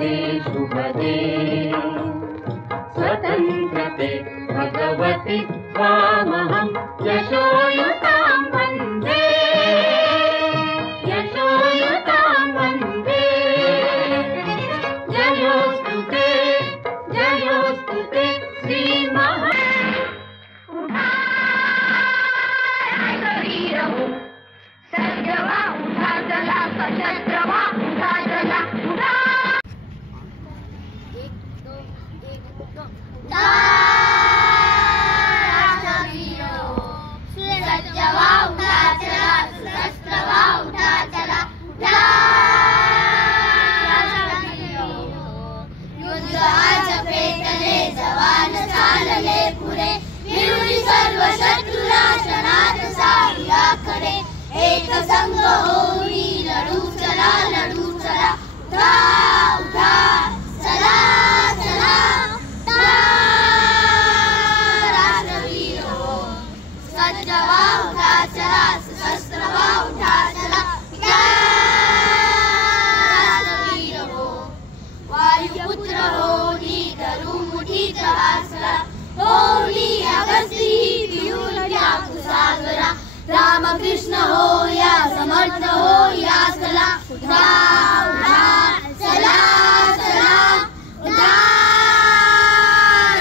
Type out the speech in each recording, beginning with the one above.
दे शुभ दे स्वतंत्रते भगवति त्वामहं यशोयुतां वन्दे यशोयुतां वन्दे जयोस्तु ते श्रीमहा सत्यवा उठा चला सशस्त्रवा उठा चला उठा सत्यवा उठा चला सशस्त्रवा उठा चला युद्धाच्या पेटले जवान चालले पुढे विरुद्ध सर्व शत्रूला क्षणात साह्या खरे एक संग होई लढू चला उठा उठा चला चला राष्ट्रवीर हो सज्ज व्हा उठा चला सशस्त्र व्हा उठा चला राष्ट्रवीर हो वायुपुत्र होली धरू मुठीत हासला होली अगस्ती पियुल्या कुसागरा रामकृष्ण हो या समर्थ हो या चला उठा उठा चला चला उठा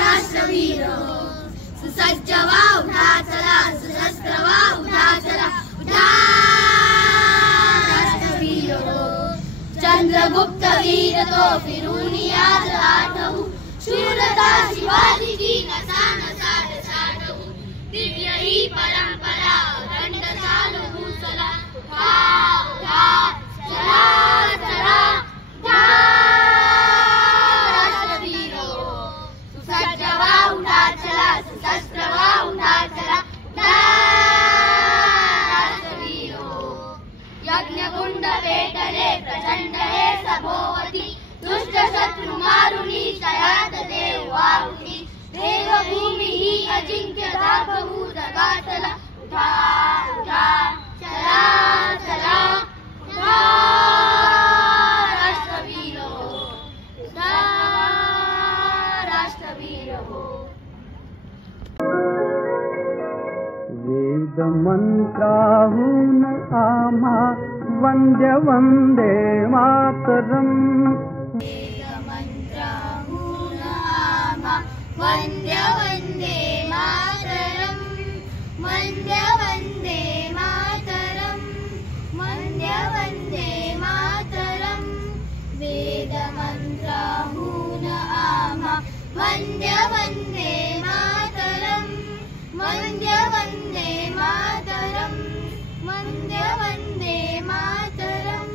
राष्ट्रवीर हो सुसज्ज व्हा उठा चला सशस्त्र व्हा उठा चला उठा राष्ट्रवीर हो चंद्रगुप्त वीर तो फिरून याद आठवू शूरता शिवाजीची नसा साठवू दिव्य ही परंपरा दंड चालवू चला उठा उठा चला चला उठा राष्ट्रवीर हो सुसज्ज व्हा उठा चला सशस्त्र व्हा उठा चला उठा राष्ट्रवीर हो यज्ञकुंड पेटले प्रचंड हे सभोवती दुष्ट शत्रु मारुनी तयात देव वाहुनी देवभूमी ही अजिंक्य दाखवू जगा चला उठा उठा चला चला उठा राष्ट्रवीर हो उठा राष्ट्रवीर हो वेद मंत्राहून आम्हा वंद्य वंदे मातरम वंद्य वंदे मातरम वंद्य वंदे मातरम वंद्य वंदे मातरम वेद मंत्राहून आम्हा वंद्य वंदे मातरम वंद्य वंदे मातरम वंद्य वंदे मातरम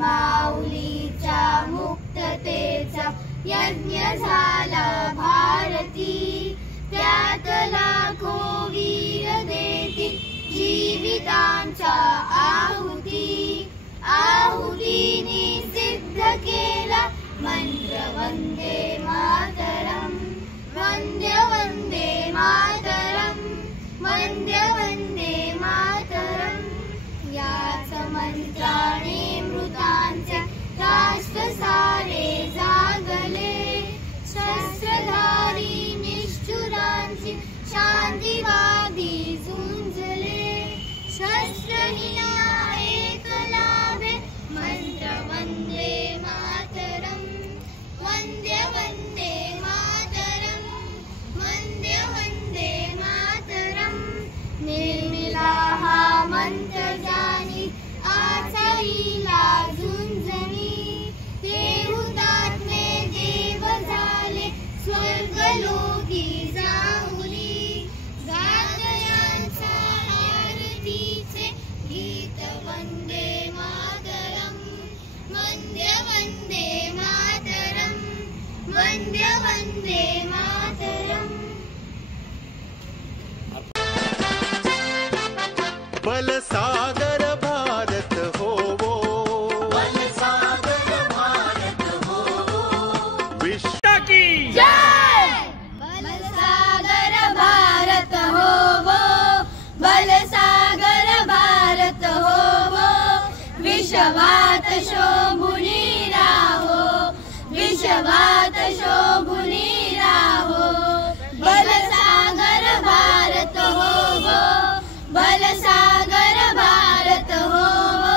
माऊलीच्या मुक्ततेचा यज्ञ झाला भारती त्यात लाखो वीर देतील जीवितांच्या आहुतीने सिद्ध केला मंत्र वंदे मातरम वंदे वंदे मातरम वंदे वंदे मातरम याच मंत्राने मृतांचे राष्ट्र सारे जागले शस्त्रधारी निष्ठुरांची शांतीवादी झुंजले शस्त्रहीना एक लाभे मंत्र वंदे मातरम वंदे वंदे मातरम वंदे वंदे मातरम निर्मिला हा मंत्र जाणी आचरीला झुंजणी ते हुतात्मे देव झाले स्वर्गलोकी जाऊनी गाजयांच्या आरतीचे गीत वंदे मातरम वंदे वंदे मातरम वंदे वंदे मातरम बलसागर भारत होवो बलसागर भारत होवो विश्व की जय बलसागर भारत होवो बलसागर भारत होवो विश्वात शोभुनी राहो विश्वात शोभुनी राहो बलसागर भारत होवो बलसागर भारत होवो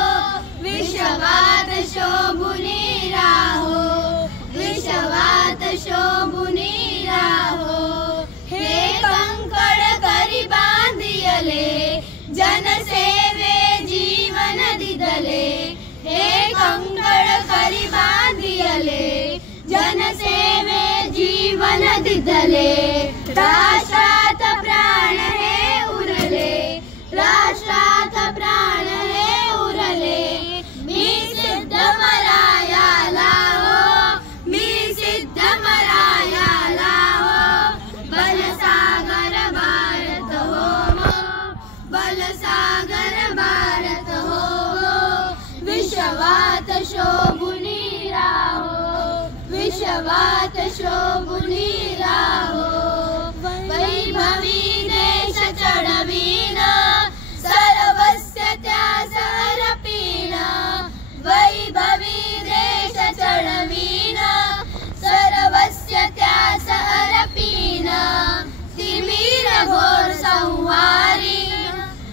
विश्वात शोभुनी राहो विश्वात शोभुनी राहो हे कंकड़ करी बांधियले जनसेवे जीवन दिदले हे कंकड़ करी बांधियले जनसेवे जीवन दिदले राष्ट्रात प्राण हे उरले राष्ट्रात प्राण हे उरले मी सिद्ध मरायाला हो मी सिद्ध मरायाला हो बलसागर भारत होवो बलसागर भारत होवो विश्वात शोभुनी राहो विश्वात शोभुनी राहो वैभवी देश चढवीन सर्वस्य त्यास अर्पीन वैभवी देश चढवीन सर्वस्य त्यास अर्पीन तिमिर घोर संहारी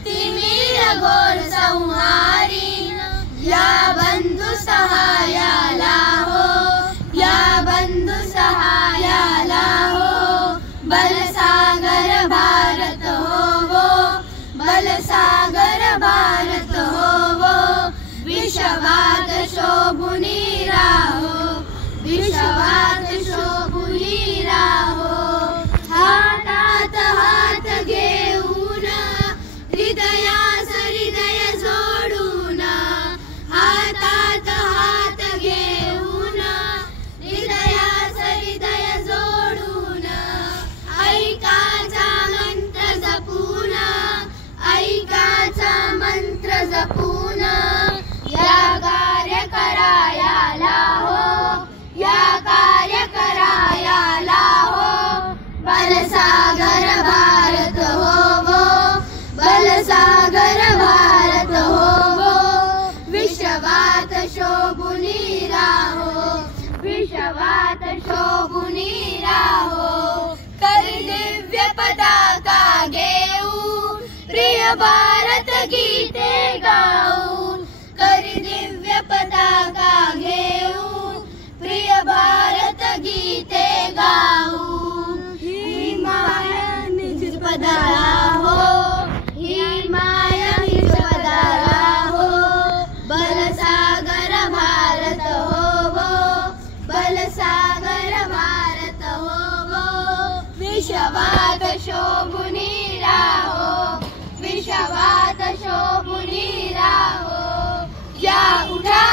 तिमिर घोर संहारी या बंधु सहायाला हो या बंधु सहायाला हो बलसागर भारत होवो बलसागर भारत होवो विश्वात शोभुनी राहो विश्वात शोभुनी राहो हातात हात घेऊन हृदयास हृदय जोडून हातात हात घेऊन हृदयास हृदय जोडून ऐकाचा मंत्र जपून ऐकाचा मंत्र जपून या कार्य करायाला हो या कार्य करायाला हो बलसागर भारत होवो बलसागर भारत होवो विश्वात शोभुनी राहो विश्वात शोभुनी राहो कर दिव्य पताका घेऊन प्रिय भारत गीते गाऊन कर दिव्य पताका घेऊन प्रिय भारत गीते गाऊन ही माया निज पदाला हो ही माया निज पदाला हो बलसागर भारत होवो बलसागर भारत होवो विश्वात शोभुनी राहो विश्वात शोभुनी राहो या उठा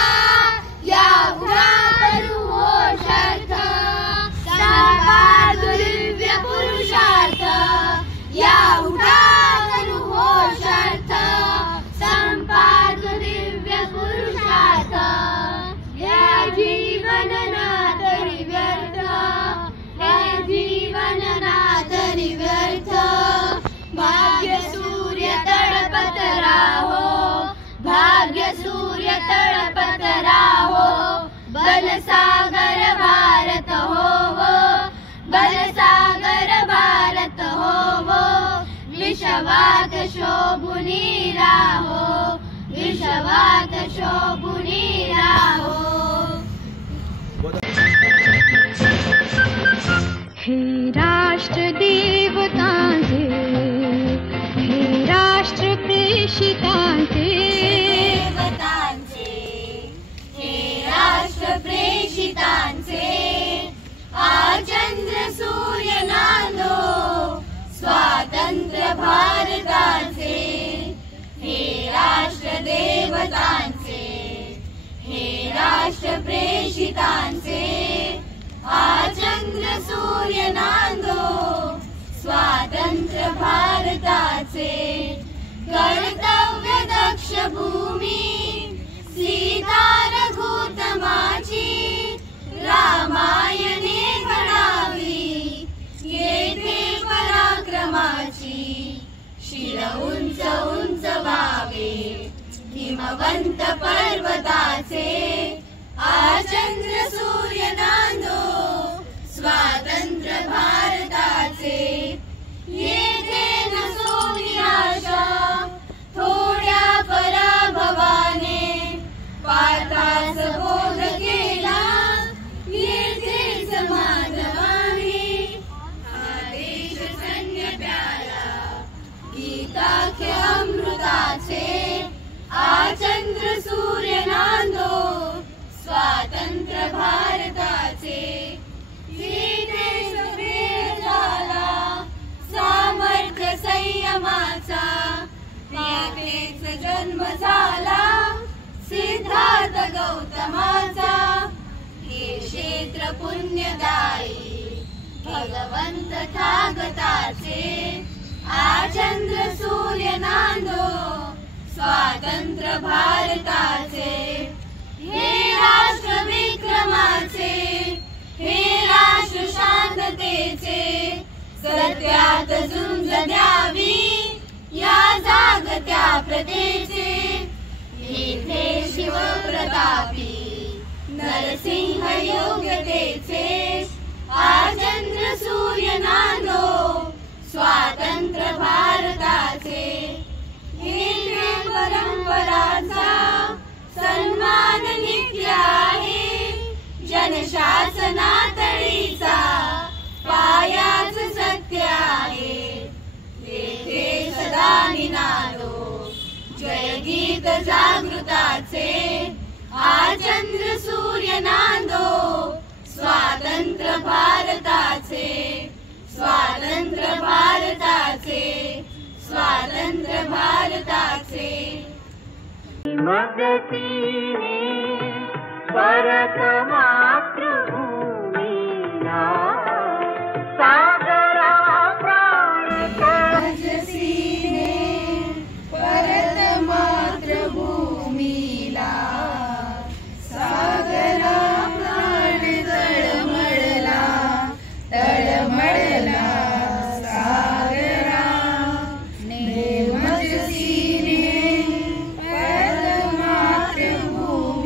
करू हो शर्थ साकार दिव्य पुरुषार्थ या उठा करू हो शर्थ संपाद दिव्य पुरुषार्थ हे जीवन ना तरी व्यर्थ हे जीवन ना तरी व्यर्थ भाग्य सूर्य तळपत राहो भाग्य सूर्य तळपत राहो बलसागर भारत होवो बलसागर भारत होवो विश्वात शोभुनी राहो विश्वात शोभुनी राहो हे राष्ट्र देवतांचे हे राष्ट्र प्रेषितांचे हे राष्ट्र प्रेषितांचे आचंद्र सूर्य नांदो स्वातंत्र्य भारताचे हे राष्ट्र देवतांचे हे राष्ट्र प्रेषितांचे आचंद्र सूर्य नांदो स्वातंत्र्य भारताचे कर्तव्य दक्ष भूमी सीता रघुतमाची रामायणे घडावी येथे पराक्रमाची शिर उंच उंच व्हावे हिमवंत पर्वताचे आचंद्र सूर्य नांदो स्वातंत्र्य भारताचे येथे नसो निराशा थोड्या पराभवाने पार्थास बोध केला येथेच माधवाने आदेश सैन्य प्याला गीताख्य अमृताचे आचंद्र सूर्य नांदो स्वातंत्र्य भारताचे येथे सुवेर झाला सामर्थ्य संयमाचा येथेच जन्म झाला सिद्धार्थ गौतमाचा हे क्षेत्र पुण्यदायी भगवंत थागताचे आचंद्र सूर्य नांदो स्वातंत्र्य भारताचे हे राष्ट्र विक्रमाचे हे राष्ट्र शांततेचे सत्यात झुंज द्यावी या जागत्या प्रदेचे येथे शिवप्रतापी नरसिंह योग्यतेचे आचंद्र सूर्य नांदो स्वातंत्र्य भारताचे येथे परंपराचा सन्मान नित्य आहे जनशासनातळीचा पायाच सत्य आहे येथे सदा निनादो जयगीत जागृताचे आचंद्र सूर्य नांदो स्वातंत्र्य भारताचे स्वातंत्र्य भारताचे स्वातंत्र्य भारताचे मगतीने परत मातृभूमीला सागरा प्राण राजसीने परत मातृभूमीला सागरा प्राण तळमळला तळमळला सागरा नेमजसीने परत मातृभूमीला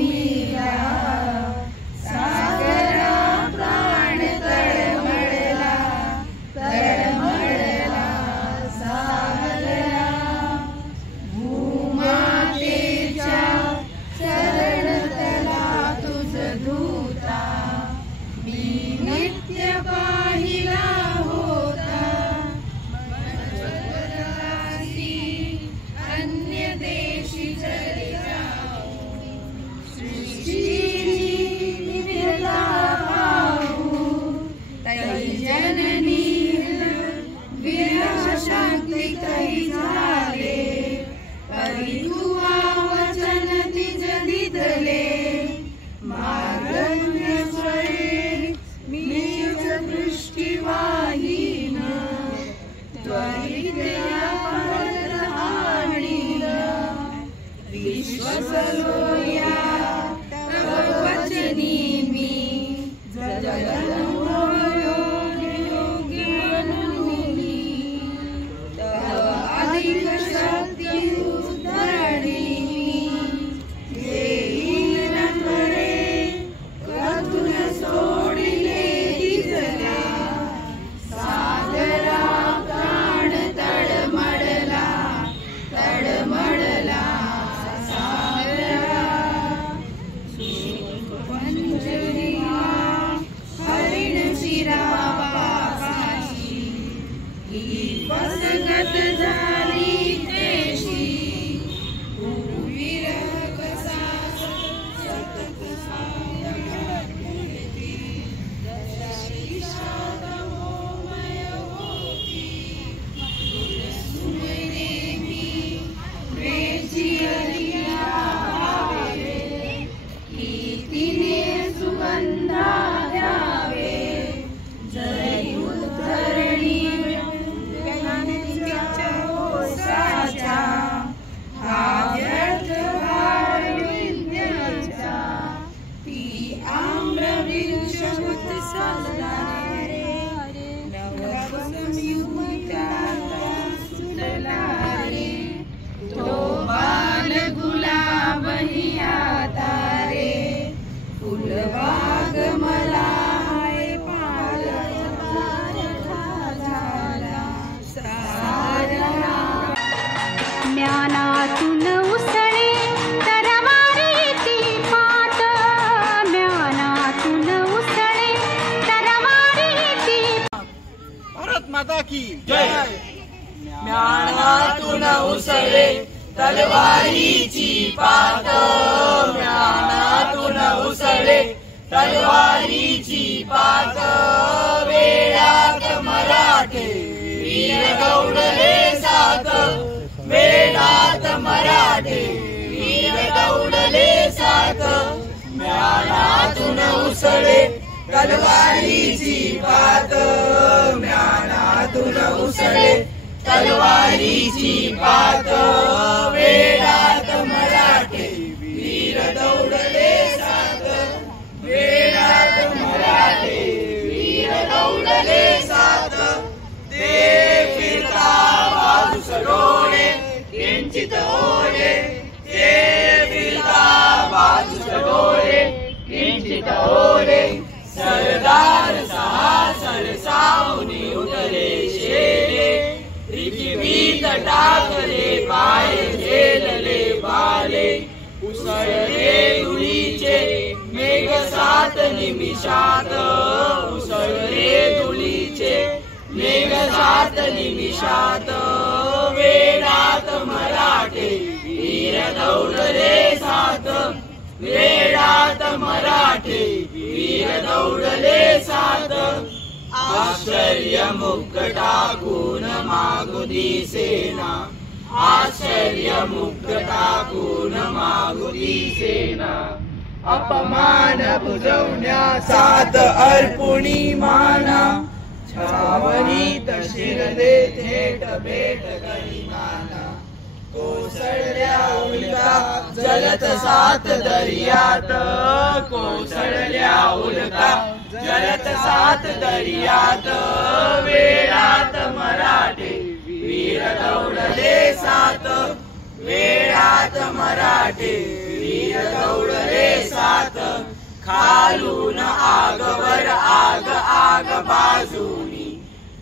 सागरा प्राण तळमळला जय. म्यानातून उसळे तलवारीची पात, म्यानातून उसळे तलवारीची पात. वेळात मराठे वीर दौडले सात, वेळात मराठे वीर दौडले सात. म्यानातून उसळे तलवारीची पात, म्यानातून उसळे तलवारीची पात. वेळात मराठे वीर दौडले सात, वेळात मराठे वीर दौडले सात. ते फिरता बाजूस डोळे किंचित ओले, ते फिरता बाजूस डोळे किंचित ओले. सरदार सहा सरसावनी उठले शेले, पृथ्वीत टाकले पाय झेलले बाले. उसळले धुळीचे मेघ सात निमिषात, उसळले धुळीचे मेघ सात निमिषात. वेळात मराठे वीर दौडले सात, वेळात मराठे वीर दौडले सात. आश्चर्य मुख टाकून मागू दिसेना, आश्चर्य मुख टाकून मागू दिसेना. अपमान बुजवण्या सात अर्पुणी माना, छावणीत शिरले थेट भेट गरिमाना. कोसळल्या उल्का जलत सात दर्यात, कोसळल्या उल्का जलत सात दर्यात. वेळात मराठे वीर दौडले सात, वेळात मराठे वीर दौडले सात. खालून आगवर आग आग बाजूनी,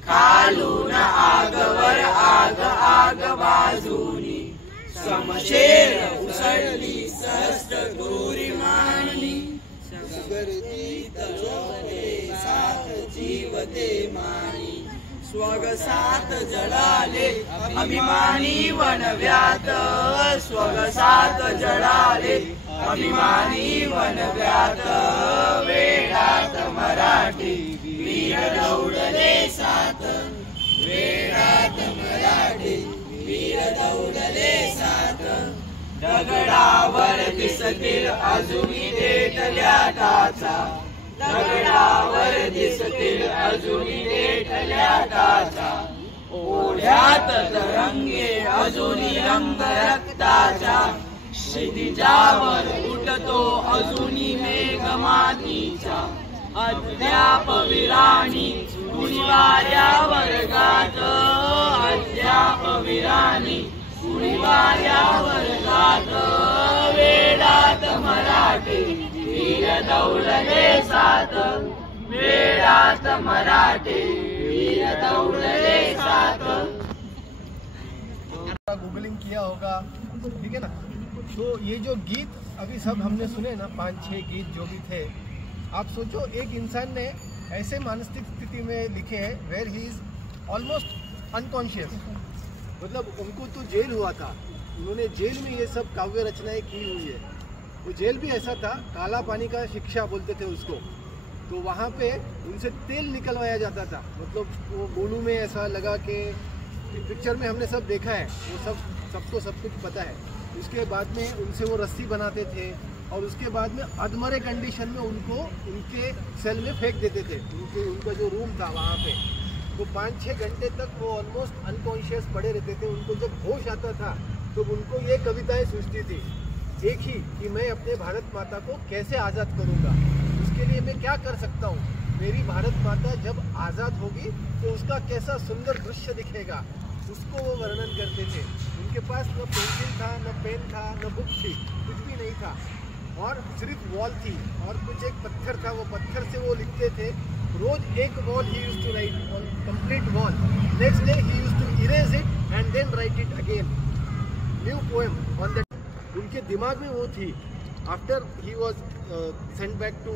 खालून आगवर आग आग बाजूनी. समशेर उसळली सहस्त्र दूरी मांडली, गर्दी तळवले सात जीवते मानी. स्वग सात जळाले अभिमानी वनव्यात, स्वग सात जळाले अभिमानी वनव्यात. वेळात मराठे वीर दौडले सात, वेळात मराठे वीर दौडले सात. दगडावर दिसतील अजूनी देठल्या टाचा, दगडावर दिसतील अजूनी देठल्या टाचा. ओढ्यात तरंगे अजूनी रंग रक्ताचा, क्षितिजावर उठतो अजूनी मेघ मातीचा. अद्याप विराणी कुणी वाऱ्या वर्गात, अद्याप विराणी कुणी वाऱ्या वर्गात. वेळात मराठे वीर दौडले सात, वेळात मराठे वीर दौडले सात. गूगलिंग किया होगा, ठीक है ना. तो ये जो गीत अभी सब हमने सुने ना, 5-6 गीत जो भी थे, आप सोचो एक इंसान ने ऐसे मानसिक स्थिति में लिखे हैं where he is almost unconscious. मतलब उनको तो जेल हुआ था, उन्होंने जेल में ये सब काव्य रचनाएं की हुई है. वो जेल भी ऐसा था, काला पानी का शिक्षा बोलते थे उसको. तो वहाँ पे उनसे तेल निकलवाया जाता था, मतलब वो गोलू में ऐसा लगा के, पिक्चर में हमने सब देखा है, वो सबको सब कुछ पता है. उसके बाद में उनसे वो रस्सी बनाते थे और उसके बाद में अधमरे कंडीशन में उनको उनके सेल में फेंक देते थे. उनका जो रूम था वहाँ पे, वो 5-6 घंटे तक वो ऑलमोस्ट अनकॉन्शियस पड़े रहते थे. उनको जब होश आता था तो उनको ये कविताएं सूझती थी, एक ही कि मैं अपने भारत माता को कैसे आज़ाद करूँगा, उसके लिए मैं क्या कर सकता हूँ. मेरी भारत माता जब आज़ाद होगी तो उसका कैसा सुंदर दृश्य दिखेगा, उसको वो वर्णन करते थे. उनके पास न पेंसिल था, न पेन था, न बुक थी, कुछ भी नहीं था, और सिर्फ वॉल थी और कुछ एक पत्थर था. वो पत्थर से वो लिखते थे. रोज एक wall he used to write on complete wall. Next day he used to erase it and then write it again, new poem on that. उनके दिमाग में वो थी. After he was sent back to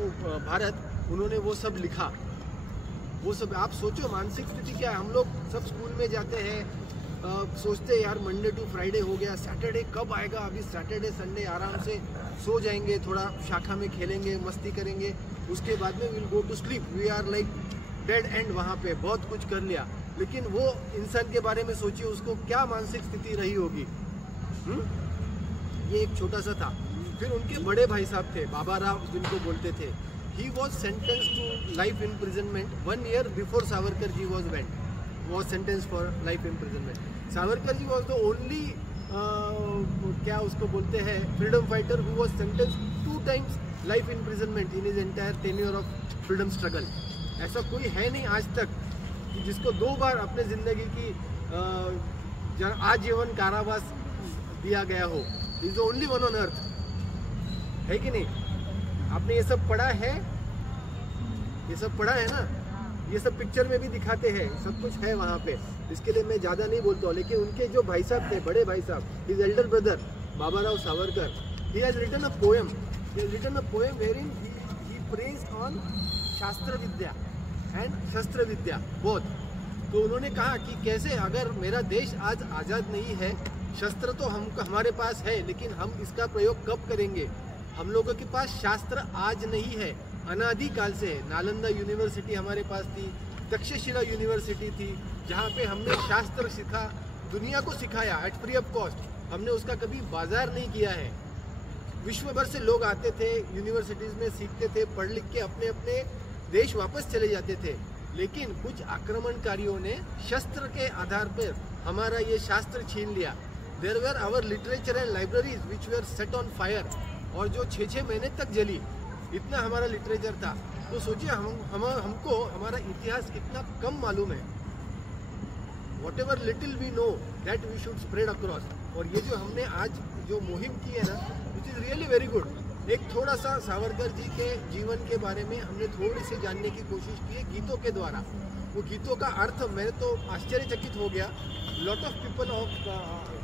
Bharat, उन्होंने वो सब लिखा. वो सब आप सोचो मानसिक स्थिति क्या है। हम लोग सब स्कूल में जाते हैं, सोचते हैं यार मंडे टू फ्राइडे हो गया, सैटरडे कब आएगा। अभी सैटरडे संडे आराम से सो जाएंगे, थोड़ा शाखा में खेलेंगे, मस्ती करेंगे, उसके बाद में will go to sleep. We are like dead end. वहाँ पे बहुत कुछ कर लिया, लेकिन वो इंसान के बारे में सोचिए उसको क्या मानसिक स्थिति रही होगी। ये एक छोटा सा था। फिर उनके बड़े भाई साहब थे, बाबा राव जिनको बोलते थे। He was sentence to life imprisonment 1 year before Savarkar ji was sentence for life imprisonment. Savarkar ji was the only क्या उसको बोलते हैं freedom fighter who was sentence 2 times life imprisonment in his entire tenure of freedom struggle. ऐसा कोई है नहीं आज तक कि जिसको 2 बार अपने ज़िंदगी की आजीवन कारावास दिया गया हो। Is the only one on earth, है कि नहीं? आपने ये सब पढ़ा है, ये सब पढ़ा है ना, ये सब पिक्चर में भी दिखाते हैं, सब कुछ है वहाँ पे। इसके लिए मैं ज़्यादा नहीं बोलता हूँ। लेकिन उनके जो भाई साहब थे, बड़े भाई साहब, his elder brother Baba Rao Savarkar, he has written a poem, wherein he praised on shastra vidya end शस्त्र विद्या बोथ। तो उन्होंने कहा कि कैसे अगर मेरा देश आज आज़ाद नहीं है, शस्त्र तो हमारे पास है, लेकिन हम इसका प्रयोग कब करेंगे? हम लोगों के पास शास्त्र आज नहीं है, अनादि काल से है। नालंदा यूनिवर्सिटी हमारे पास थी, तक्षशिला यूनिवर्सिटी थी, जहाँ पे हमने शास्त्र सीखा, दुनिया को सिखाया एट फ्री ऑफ कॉस्ट। हमने उसका कभी बाजार नहीं किया है। विश्व भर से लोग आते थे, यूनिवर्सिटीज़ में सीखते थे, पढ़ लिख के अपने अपने देश वापस चले जाते थे। लेकिन कुछ आक्रमणकारियों ने शस्त्र के आधार पर हमारा ये शास्त्र छीन लिया। There were our literature and libraries which were set on fire, और जो 6-6 महीने तक जली, इतना हमारा लिटरेचर था। तो सोचिए हमको हमारा इतिहास कितना कम मालूम है। Whatever little we know that we should spread across. और ये जो हमने आज जो मुहिम की है ना, which is really very good. एक थोड़ा सा सावरकर जी के जीवन के बारे में हमने थोड़ी सी जानने की कोशिश की है गीतों के द्वारा। वो गीतों का अर्थ मैं तो आश्चर्यचकित हो गया। Lot of people of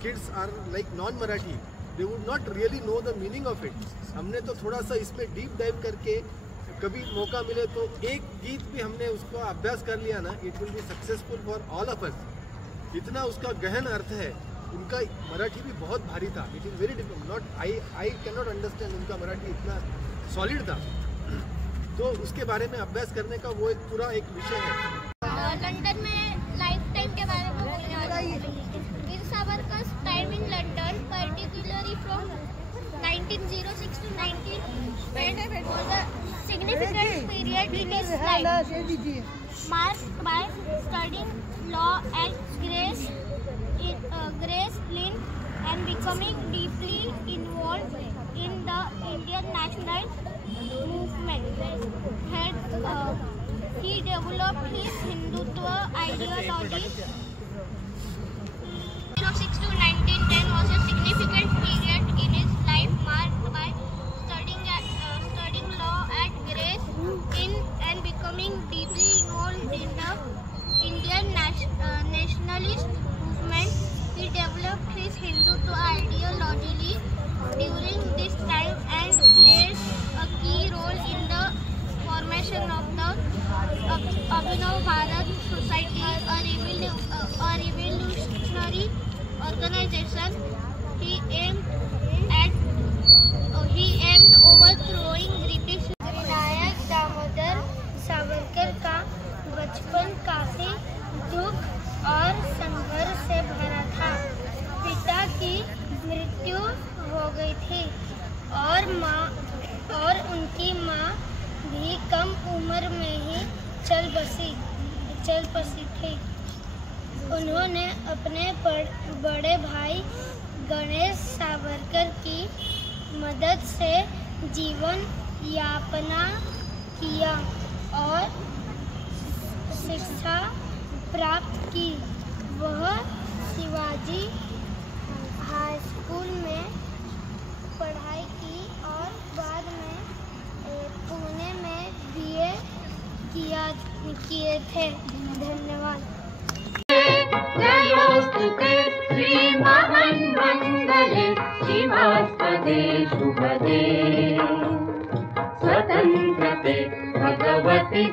kids are like non Marathi, they would not really know the meaning of it. हमने तो थोड़ा सा इसमें डीप डाइव करके, कभी मौका मिले तो एक गीत भी हमने उसका अभ्यास कर लिया ना, it will be successful for all of us. इतना उसका गहन अर्थ है। उनका मराठी भी बहुत भारी था। It is very difficult, not I can not understand. उनका मराठी इतना सॉलिड था। तो उसके बारे में अभ्यास करने का वो एक पूरा एक विषय है। लंदन में लाइफ टाइम के बारे में बोलने वाली हूँ। Veer Savarkar's time in London, particularly from 1906 to 1910, was a significant period in his life, marked by studying law at Grace Lynn and becoming deeply involved in the Indian national movement. He developed his Hindutva ideology. 1906 to 1910 was a significant period in his life, marked by studying law at Grace Inn and becoming deeply involved in the Indian nationalist movement. He developed his Hindutva ideology during this time and played a key role in the formation of the Abhinav Bharat Society, a revolutionary organization. He aimed overthrowing British. Vinayak Damodar Savarkar का बचपन काफी दुख और संघर्ष से भरा था। पिता की मृत्यु हो गई थी और उनकी माँ भी कम उम्र में ही चल बसी थी। उन्होंने अपने बड़े भाई गणेश सावरकर की मदद से जीवन यापना किया और शिक्षा प्राप्त की। वह शिवाजी हाई स्कूल में पढ़ाई की और बाद में पुणे में BA किए थे। धन्यवाद। जयोस्तुते श्रीमहान्मङ्गले शिवास्पदे शुभदे स्वतन्त्रते भगवति